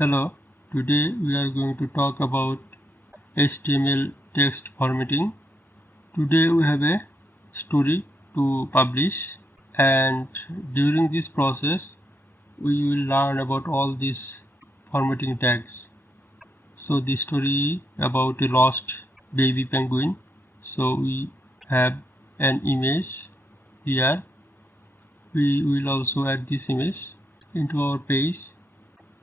Hello, today we are going to talk about HTML text formatting. Today we have a story to publish, and during this process we will learn about all these formatting tags. So the story about a lost baby penguin. So we have an image here. We will also add this image into our page.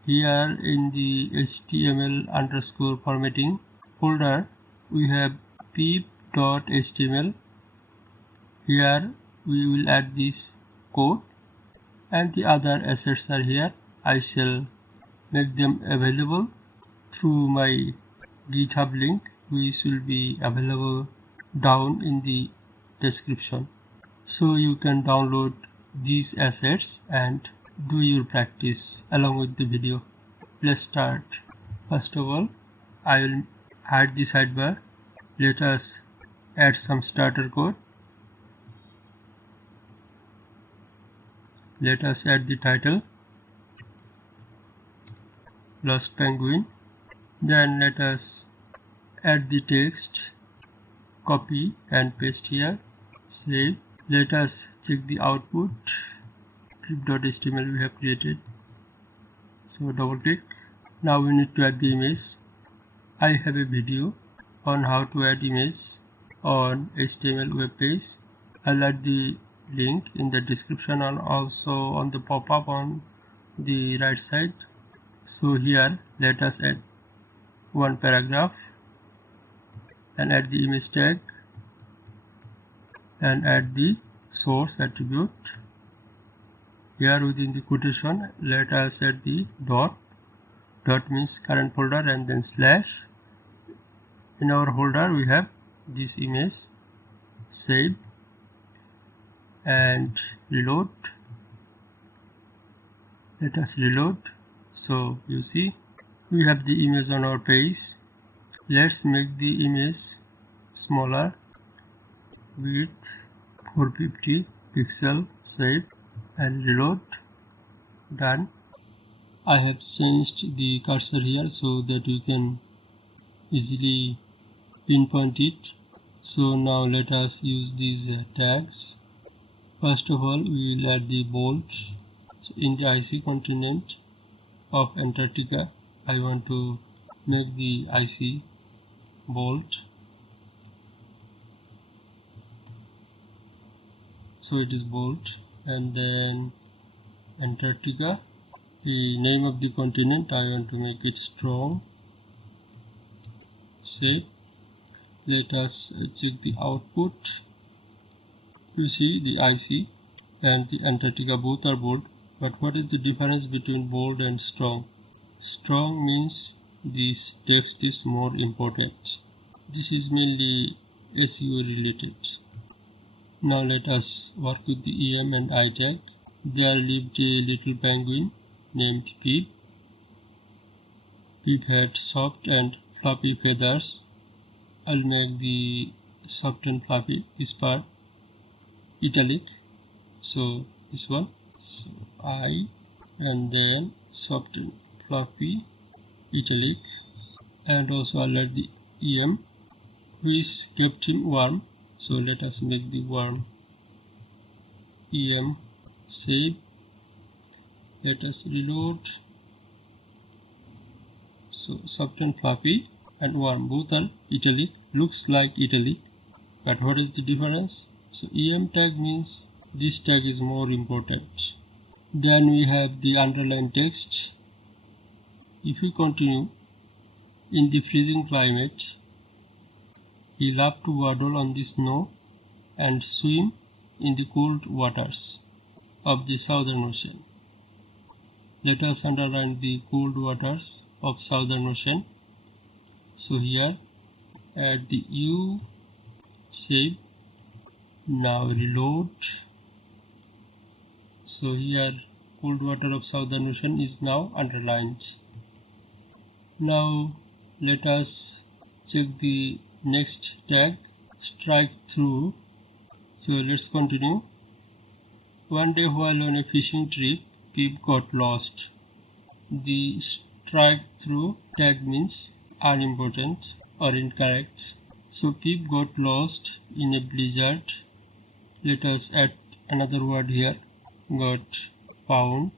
Here in the HTML_formatting folder, we have pip.html. Here we will add this code and the other assets are here. I shall make them available through my GitHub link, which will be available down in the description. So you can download these assets and do your practice along with the video. Let's start. First of all, I will hide the sidebar. Let us add some starter code. Let us add the title, Lost Penguin. Then let us add the text, copy and paste here, save. Let us check the output. pip.html we have created. So double click. Now we need to add the image. I have a video on how to add image on HTML web page. I'll add the link in the description and also on the pop-up on the right side. So here let us add one paragraph and add the image tag and add the source attribute. Here within the quotation let us add the dot means current folder and then slash. In our folder we have this image. Save and reload. Let us reload. So you see we have the image on our page. Let's make the image smaller with 450 pixel. Save and reload. Done. I have changed the cursor here so that you can easily pinpoint it. So now let us use these tags. First of all, we will add the bold. So in the IC continent of Antarctica, I want to make the IC bold. So it is bold. And then Antarctica, the name of the continent, I want to make it strong. Save. Let us check the output. You see the IC and the Antarctica both are bold, but what is the difference between bold and strong? Strong means this text is more important. This is mainly SEO related. Now let us work with the EM and I tag. There lived a little penguin named Pip. Pip had soft and fluffy feathers. I'll make the soft and fluffy, this part, italic. So this one. So I and then soft and fluffy, italic. And also I'll add the EM, which kept him warm. So let us make the warm EM. Save. Let us reload. So soft and fluffy and warm, both are italic, looks like italic, but what is the difference? So EM tag means this tag is more important. Then we have the underline text. If we continue, in the freezing climate, he loved to waddle on the snow and swim in the cold waters of the Southern Ocean. Let us underline the cold waters of Southern Ocean. So here add the U, save. Now reload. So here cold water of Southern Ocean is now underlined. Now let us check the next tag, strike through. So let's continue. One day while on a fishing trip, Pip got lost. The strike through tag means unimportant or incorrect. So Pip got lost in a blizzard. Let us add another word here. Got found.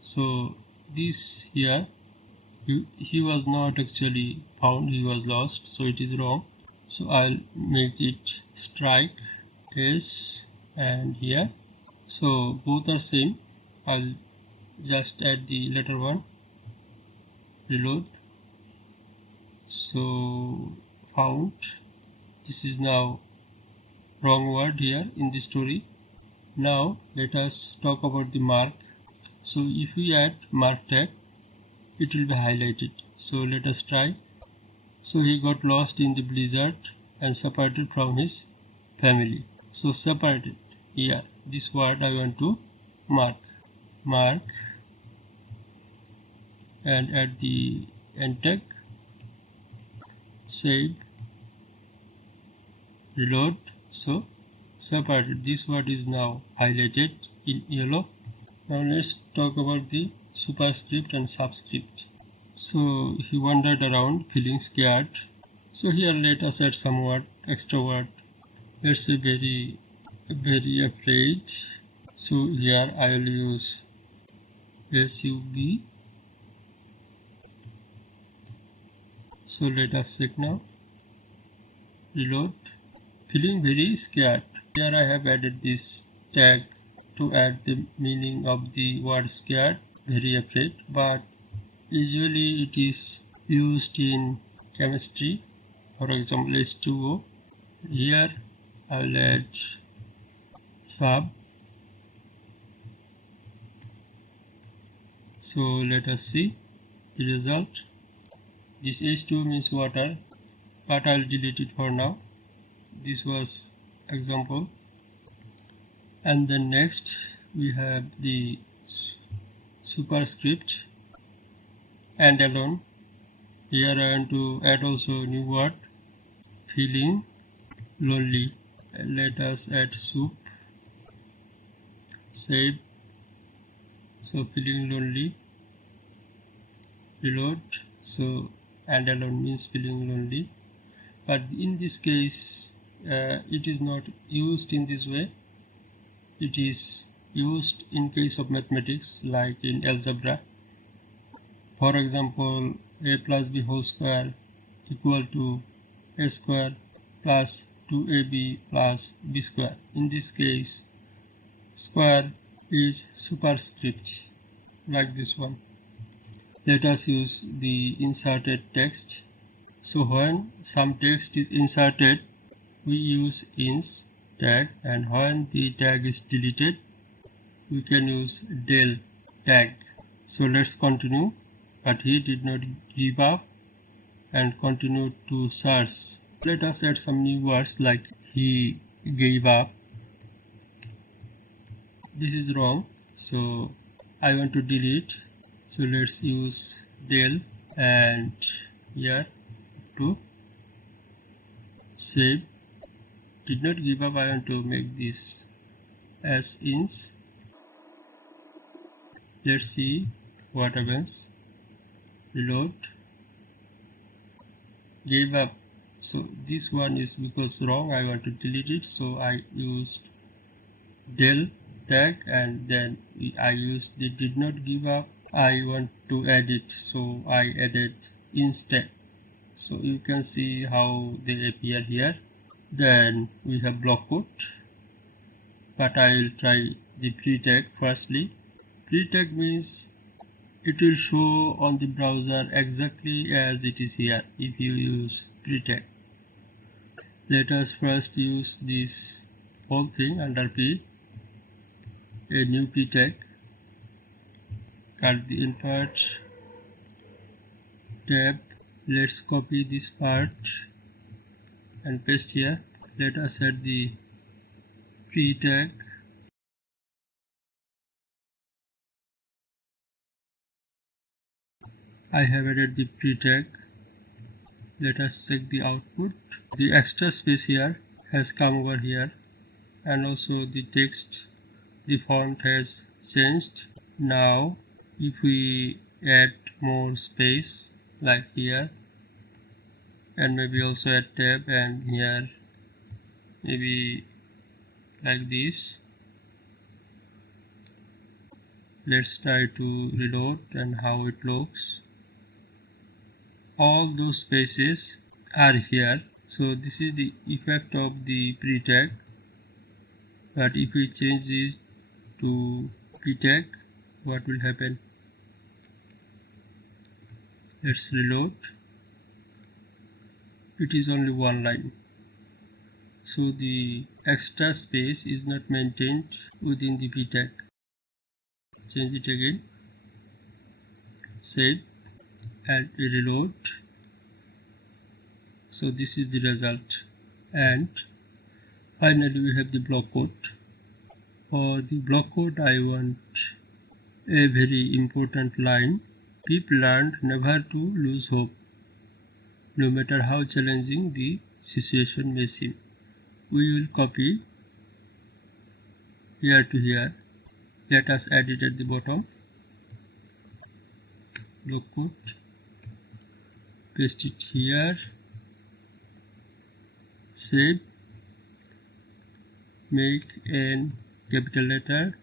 So this here, he was not actually found, he was lost, so it is wrong. So I'll make it strike S and here. So both are same. I'll just add the letter 1, reload. So found, this is now wrong word here in the story. Now let us talk about the mark. So if we add mark tag, it will be highlighted. So let us try. So he got lost in the blizzard and separated from his family. So separated here, this word I want to mark and add the end tag, save, reload. So separated, this word is now highlighted in yellow. Now let's talk about the superscript and subscript. So he wandered around feeling scared. So here let us add some word, extra word. Let's say very afraid. So here I will use SUB. So let us check now. Reload. Feeling very scared. Here I have added this tag to add the meaning of the word scared, very afraid, but usually it is used in chemistry. For example, H2O. Here I will add sub. So let us see the result. This H2O means water, but I will delete it for now. This was example. And then next we have the superscript and alone. Here I want to add also new word, feeling lonely. Let us add soup, save. So feeling lonely, reload. So and alone means feeling lonely, but in this case it is not used in this way. It is used in case of mathematics, like in algebra. For example, a plus b whole square equal to a square plus 2ab plus b square. In this case, square is superscript, like this one. Let us use the inserted text. So when some text is inserted, we use ins tag, and when the tag is deleted, we can use del tag. So let's continue. But he did not give up and continued to search. Let us add some new words like he gave up. This is wrong, so I want to delete. So let's use del and here to save. Did not give up, I want to make this as ins. Let's see what happens. Reload. Gave up. So this one is because wrong, I want to delete it, so I used del tag, and then I used the did not give up. I want to add it, so I added instead. So you can see how they appear here. Then we have blockquote, but I will try the pre-tag firstly. Pre-tag means it will show on the browser exactly as it is here if you use pre-tag. Let us first use this whole thing under P, a new pre-tag. Cut the end part, tab. Let's copy this part and paste here. Let us add the pre-tag. I have added the pre-tag. Let us check the output. The extra space here has come over here, and also the text, the font has changed. Now if we add more space like here, and maybe also add tab, and here maybe like this. Let's try to reload and how it looks. All those spaces are here, so this is the effect of the pre-tag. But if we change it to p-tag, what will happen? Let's reload. It is only one line, so the extra space is not maintained within the p-tag. Change it again, save and reload. So this is the result. And finally we have the block quote. For the block quote, I want a very important line. People learned never to lose hope, no matter how challenging the situation may seem. We will copy here to here. Let us add it at the bottom. Block quote. Paste it here. Save. Make an capital letter.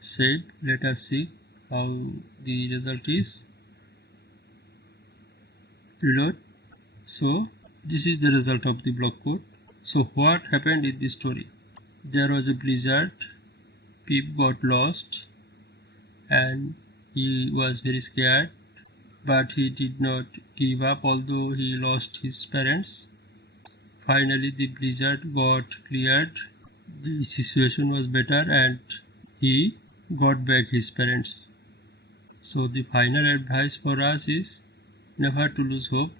Save. Let us see how the result is. Reload. So this is the result of the block quote. So what happened in this story? There was a blizzard. Pip got lost and he was very scared, but he did not give up although he lost his parents. Finally the blizzard got cleared, the situation was better and he got back his parents. So the final advice for us is never to lose hope,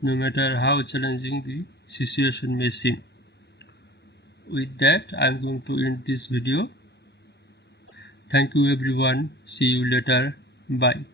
no matter how challenging the situation may seem. With that, I am going to end this video. Thank you everyone. See you later. Bye.